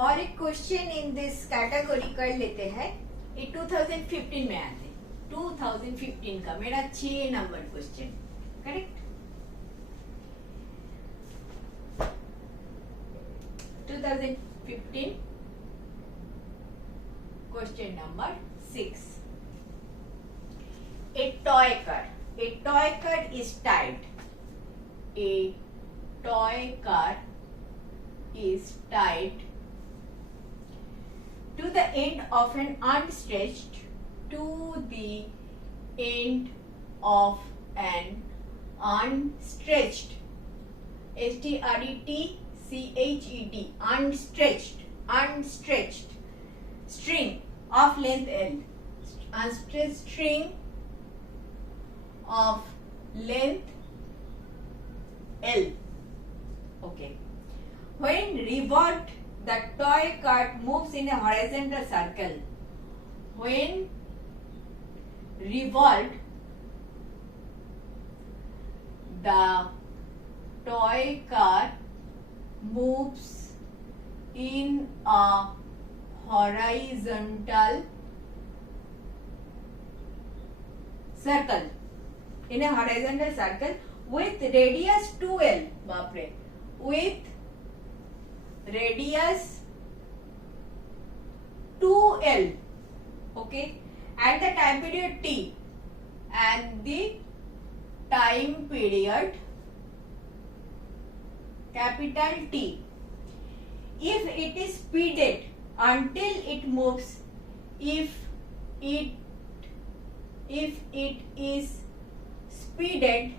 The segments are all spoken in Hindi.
और एक क्वेश्चन इन दिस कैटेगरी कर लेते हैं। ये 2015 में आते हैं। 2015 का मेरा 6 number question, correct. 2015 question number 6। A toy car. A toy car is tied. A toy car is tied to the end of an unstretched to the end of an unstretched stretched unstretched string of length L. Unstretched string of length L. Okay. When revolved, the toy car moves in a horizontal circle. When revolved, the toy car moves in a horizontal circle. In a horizontal circle with radius 2L. बाप रे, with radius 2L. Okay, and the time period T. And the time period capital T. If it is speeded until it moves, if it is speeded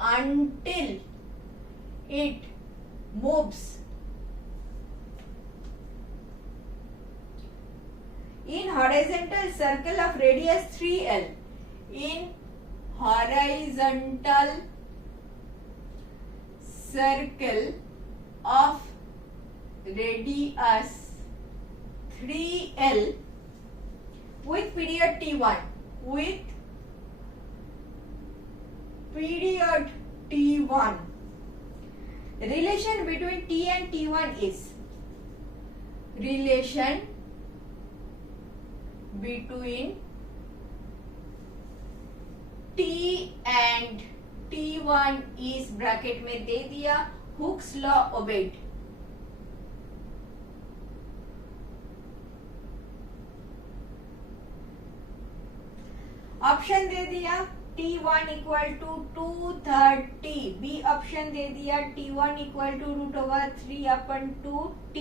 until it moves in horizontal circle of radius 3L. In horizontal circle of radius 3L with period T1. With period T1. Relation between T and T1 is relation between T and T1 is bracket में दे दिया, हुक्स लॉ ओबेड। ऑप्शन दे दिया T1 equal to 230, B option दे दिया T1 equal to √3/2T,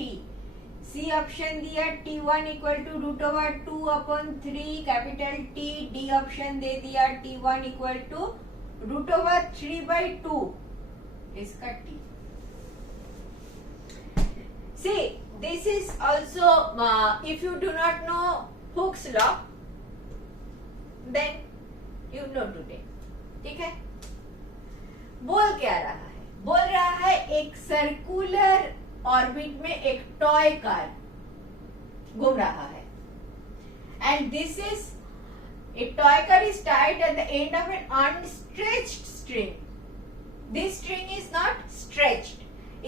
C option दिया T1 equal to √2/3 capital T, D option दे दिया T1 इक्वल टू √3/2 इसका T। See, this is also if you do not know Hooke's law, then you know today. ठीक है। बोल क्या रहा है? बोल रहा है एक सर्कुलर ऑर्बिट में एक टॉय कार घूम रहा है, and this is a toy car is tied at the end of an unstretched string. This string is not stretched.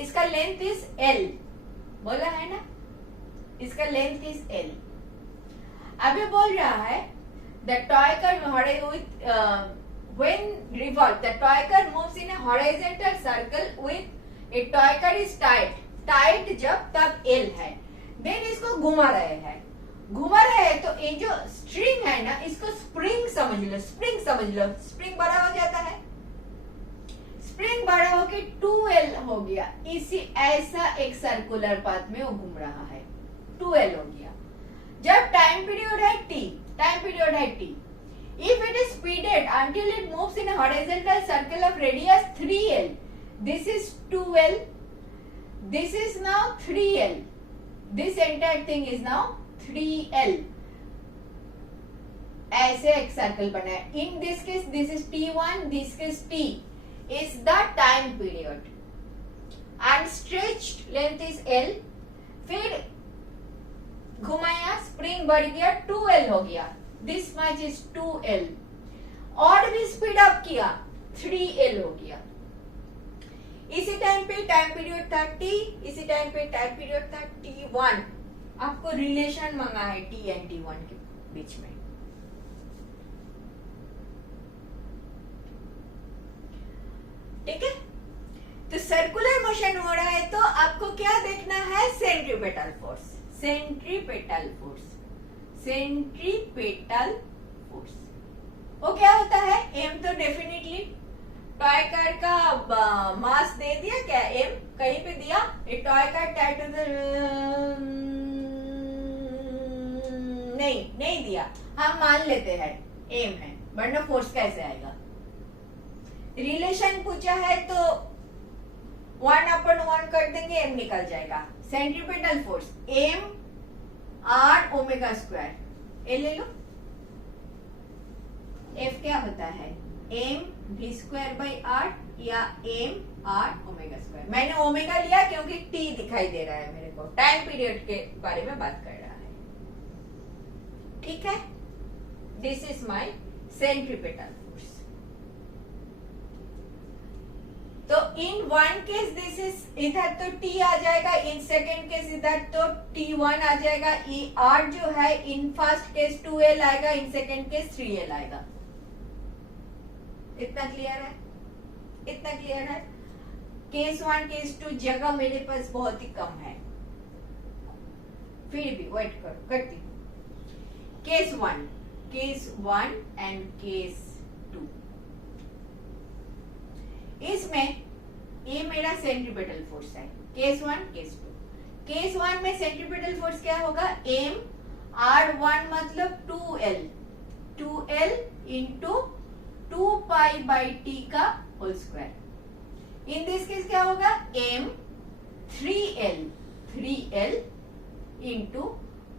इसका length is L. बोला है ना, इसका length is L. अभी बोल रहा है the toy car with when revolved, the toy car moves in a horizontal circle with a toy car is tied. Tied जब तब L है, then इसको घुमा रहे हैं तो ये जो स्ट्रिंग है ना, इसको स्प्रिंग समझ लो। स्प्रिंग बड़ा हो जाता है, स्प्रिंग बड़ा होके 2L हो गया। इसी ऐसा एक सर्कुलर पाथ में वो घूम रहा है, 2L हो गया। जब टाइम पीरियड है T, if it is speeded until it moves in a horizontal circle of radius 3L, this is 2L, this is now 3L, this entire thing is now 3L, ऐसे एक सर्कल बना है। इन this case this is T1, this case T is the time period, and stretched length is L। फिर घुमाया, स्प्रिंग बढ़ गया, 2L हो गया, दिस मच इज 2L। और भी स्पीड अप किया, 3L हो गया। इसी टाइम पे टाइम पीरियड था T, इसी टाइम पे टाइम पीरियड था T1। आपको रिलेशन मांगा है T एंड T1 के बीच में। ठीक है, तो सर्कुलर मोशन हो रहा है तो आपको क्या देखना है? Centripetal force, centripetal force, centripetal force. वो क्या होता है? एम तो डेफिनेटली टॉय कार का मास दे दिया क्या? एम कहीं पे दिया? ये टॉय कार टाइटल नहीं दिया, हम मान लेते हैं एम है, वरना फोर्स कैसे आएगा? रिलेशन पूछा है तो 1/1 कर देंगे, एम निकल जाएगा। Centripetal force M R omega square, ए ले लो। एफ क्या होता है? M V square by R या एम आर ओमेगा स्क्वायर। मैंने ओमेगा लिया क्योंकि टी दिखाई दे रहा है मेरे को, टाइम पीरियड के बारे में बात कर रहा है। ठीक है, this is my centripetal force. तो in one case this is, इधर तो टी आ जाएगा, इन सेकेंड केस इधर तो T1 आ जाएगा। आर जो है इन फर्स्ट केस 2L आएगा, इन सेकेंड केस 3L आएगा। इतना क्लियर है? इतना क्लियर है? केस 1 केस 2 जगह मेरे पास बहुत ही कम है, फिर भी वेट करो, करती हूँ। केस 1 एंड केस 2, इसमें ये मेरा सेंट्रीपेटल फोर्स है। Case 1 case 2। केस 1 में सेंट्रीपेटल फोर्स क्या होगा? एम R1 मतलब 2L into 2 pi by T का whole square. In this case क्या होगा? M 3L into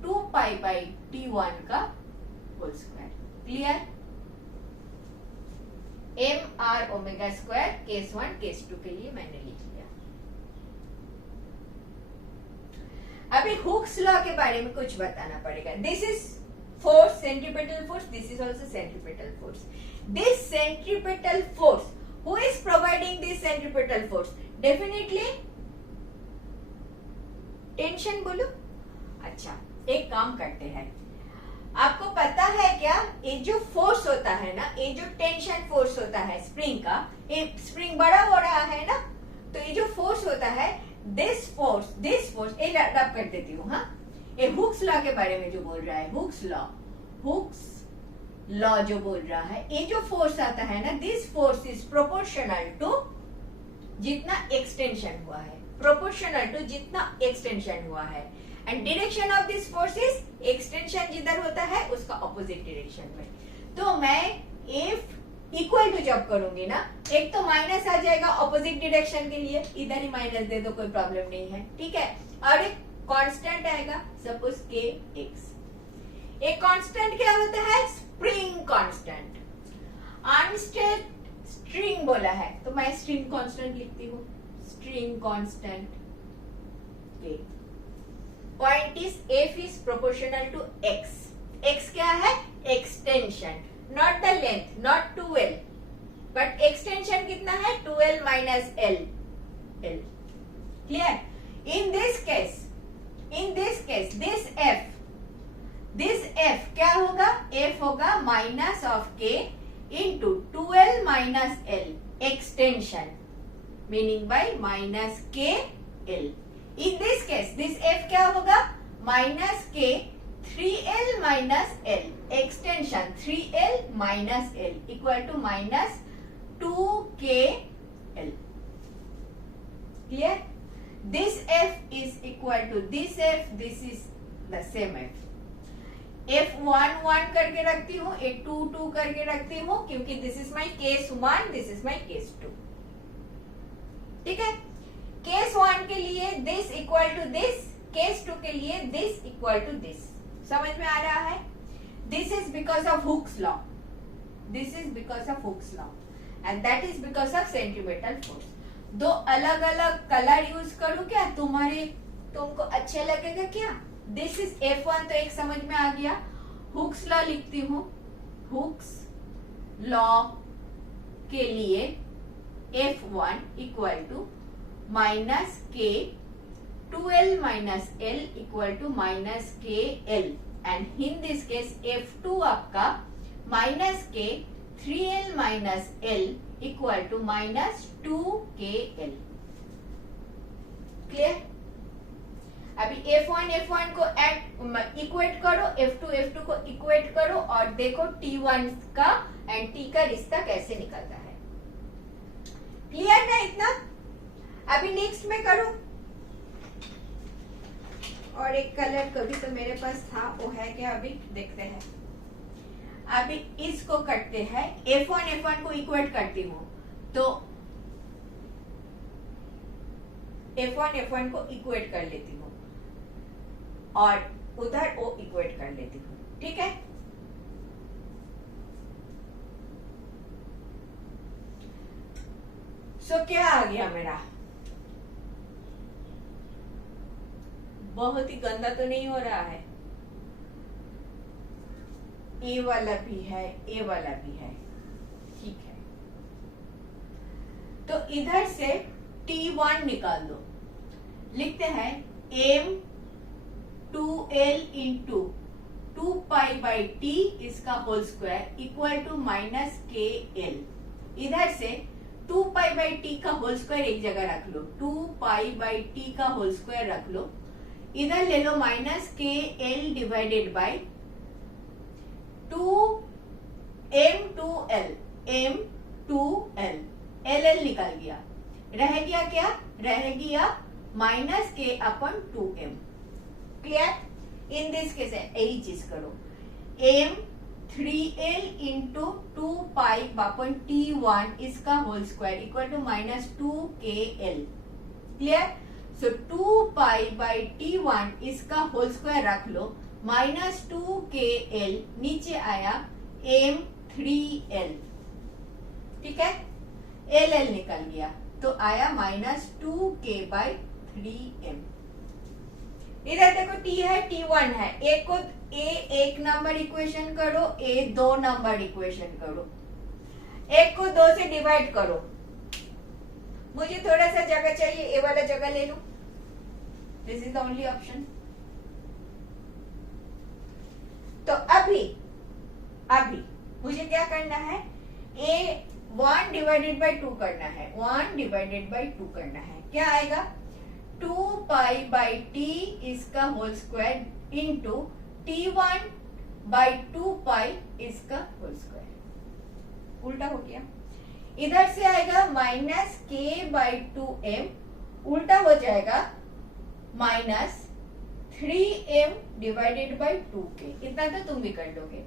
2 pi by T1 का whole square. Clear? M R omega square case 1 case 2 के लिए मैंने लिख लिया। अभी हुक्स लॉ के बारे में कुछ बताना पड़ेगा। This is force, centripetal force, this is also centripetal force. This centripetal force, who is providing this centripetal force? Definitely tension बोलो। अच्छा, एक काम करते हैं, आपको पता है क्या, ये जो फोर्स होता है ना, ये जो टेंशन फोर्स होता है स्प्रिंग का, ये स्प्रिंग बड़ा हो रहा है ना, तो ये जो फोर्स होता है, दिस फोर्स ये रब कर देती हूँ। हाँ, ये हुक्स लॉ के बारे में जो बोल रहा है, हुक्स लॉ जो बोल रहा है, ये जो फोर्स आता है ना, this force is proportional to जितना एक्सटेंशन हुआ है, प्रोपोर्शनल टू जितना एक्सटेंशन हुआ है। And direction of this force is, extension जिधर होता है उसका ऑपोजिट डायरेक्शन में। तो मैं एफ इक्वल टू जब करूंगी ना, एक तो माइनस आ जाएगा ऑपोजिट डायरेक्शन के लिए, इधर ही माइनस दे दो, कोई प्रॉब्लम नहीं है। ठीक है, और एक कांस्टेंट आएगा, सपोज के एक्स। एक कांस्टेंट क्या होता है? Spring constant. अनस्टेट स्ट्रिंग बोला है तो मैं स्ट्रिंग कांस्टेंट लिखती हूँ, स्ट्रिंग कांस्टेंट के। Point is F is proportional to x. X क्या है? Extension, not the length, not 2L, but extension कितना है? 2L minus L। Clear? In this case this F क्या होगा? F होगा minus of K into 2L minus L, extension, meaning by minus K L। In this case this F क्या होगा? Minus K 3L minus L, extension 3L minus L equal to minus 2KL। Clear? This F is equal to this F, this is the same F. F 1 करके रखती हूँ, एक 2 करके रखती हूँ, क्योंकि this is my case 1, this is my case 2. ठीक है? केस 1 के लिए this equal to this, case 2 के लिए this equal to this. समझ में आ रहा है? This is because of Hooke's law. This is because of Hooke's law, and that is because of centripetal force. दो अलग अलग कलर यूज करूं क्या? तुमको अच्छे लगेगा क्या? दिस इज F1 तो एक समझ में आ गया। हुक्स लॉ लिखती हूँ। हुक्स लॉ के लिए F1 equal to minus K 2L minus L equal to minus KL, and in this case F2 आपका minus K 3L minus L equal to minus 2KL. Clear? अभी F1 को इक्वेट करो, F2 को इक्वेट करो और देखो T1 का एंड T का रिश्ता कैसे निकलता है. क्लियर ना इतना? अभी नेक्स्ट में करो. और एक कलर कभी तो मेरे पास था, वो है क्या अभी देखते हैं. अभी इसको करते हैं, F1 को इक्वेट करती हूँ तो F1 को इक्वेट कर लेती हूँ और उधर O इक्वेट कर लेती हूँ. ठीक है? सो क्या आ गया मेरा? बहुत ही गंदा तो नहीं हो रहा है. ए वाला भी है, ए वाला भी है. ठीक है, तो इधर से T1 निकाल दो. लिखते हैं m 2l into 2 pi by T इसका whole square equal to minus K L. इधर से 2 पाई बाई टी का होल स्क्वायर एक जगह रख लो, 2 पाई बाई टी का होल स्क्वायर रख लो. इधर ले लो minus K L divided by 2 m2l, m2l, L निकल गया. रह गया क्या? रह गया minus K upon 2m. Clear? In this case यही चीज करो. m 3l इंटू 2 पाई अपन T1 इसका whole square equal to minus 2kl. Clear? So 2 pi by T1 इसका होल स्क्वायर रख लो, माइनस 2kl नीचे आया m3l. ठीक है? एल निकल गया तो आया माइनस 2k बाई 3m. इधर देखो T है, T1 है. ए को एक नंबर इक्वेशन करो, ए 2 नंबर इक्वेशन करो. एक को 2 से डिवाइड करो. मुझे थोड़ा सा जगह चाहिए, ए वाला जगह ले लूं. This is the only option. तो अभी मुझे क्या करना है? ए 1 डिवाइडेड बाई 2 करना है, 1 डिवाइडेड बाई 2 करना है. क्या आएगा? 2 पाई बाई टी इसका whole square into T1 by 2 pi इसका होल स्क्वायर. उल्टा हो गया. इधर से आएगा माइनस के बाई 2m, उल्टा हो जाएगा minus 3m divided by 2k. इतना तो तुम भी कर लोगे.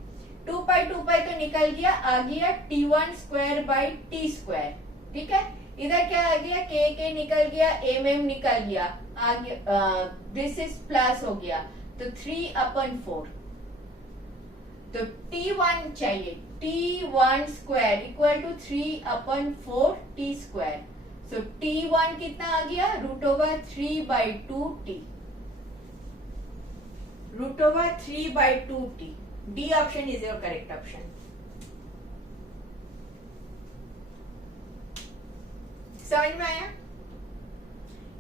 2 पाई तो निकल गया, आ गया T1 square by T square. ठीक है? इधर क्या आ गया? के निकल गया, mm निकल गया, आ गया दिस इज प्लस हो गया तो 3/4. तो T1 चाहिए, T1 square equal to 3/4 T square. So T1 कितना आ गया? √3/2t. √3/2t. D option is your correct option. समझ में आया?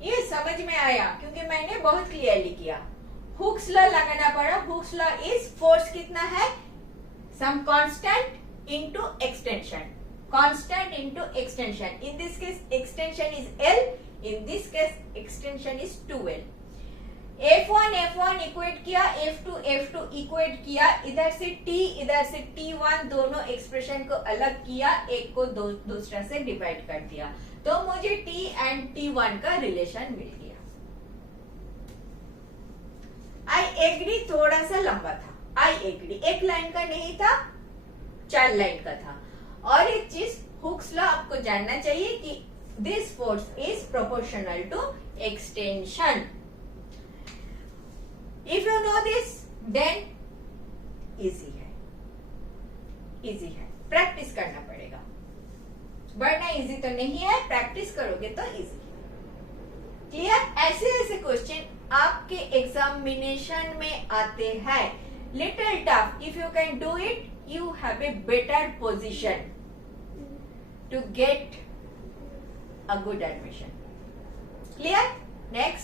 ये समझ में आया क्योंकि मैंने बहुत क्लियरली किया. हुक्स लॉ लगाना पड़ा. हुक्स लॉ इज फोर्स कितना है? Some constant into extension. Constant into extension. In this case extension is L, in this case extension is 2L. F1 equate किया, F2 इक्वेट किया. इधर से T, इधर से T1 दोनों एक्सप्रेशन को अलग किया, एक को दूसरा से डिवाइड कर दिया तो मुझे T एंड T1 का रिलेशन मिल गया. आई एग्री थोड़ा सा लंबा था. आई एग्री एक लाइन का नहीं था, 4 लाइन का था. और एक चीज हुक्स लॉ आपको जानना चाहिए कि this force is proportional to extension. If you know this, then easy है, easy है. प्रैक्टिस करना पड़ेगा, वरना इजी तो नहीं है. प्रैक्टिस करोगे तो इजी. क्लियर? ऐसे क्वेश्चन आपके एग्जामिनेशन में आते हैं. Little tough. If you can do it, you have a better position to get a good admission. Clear? Next.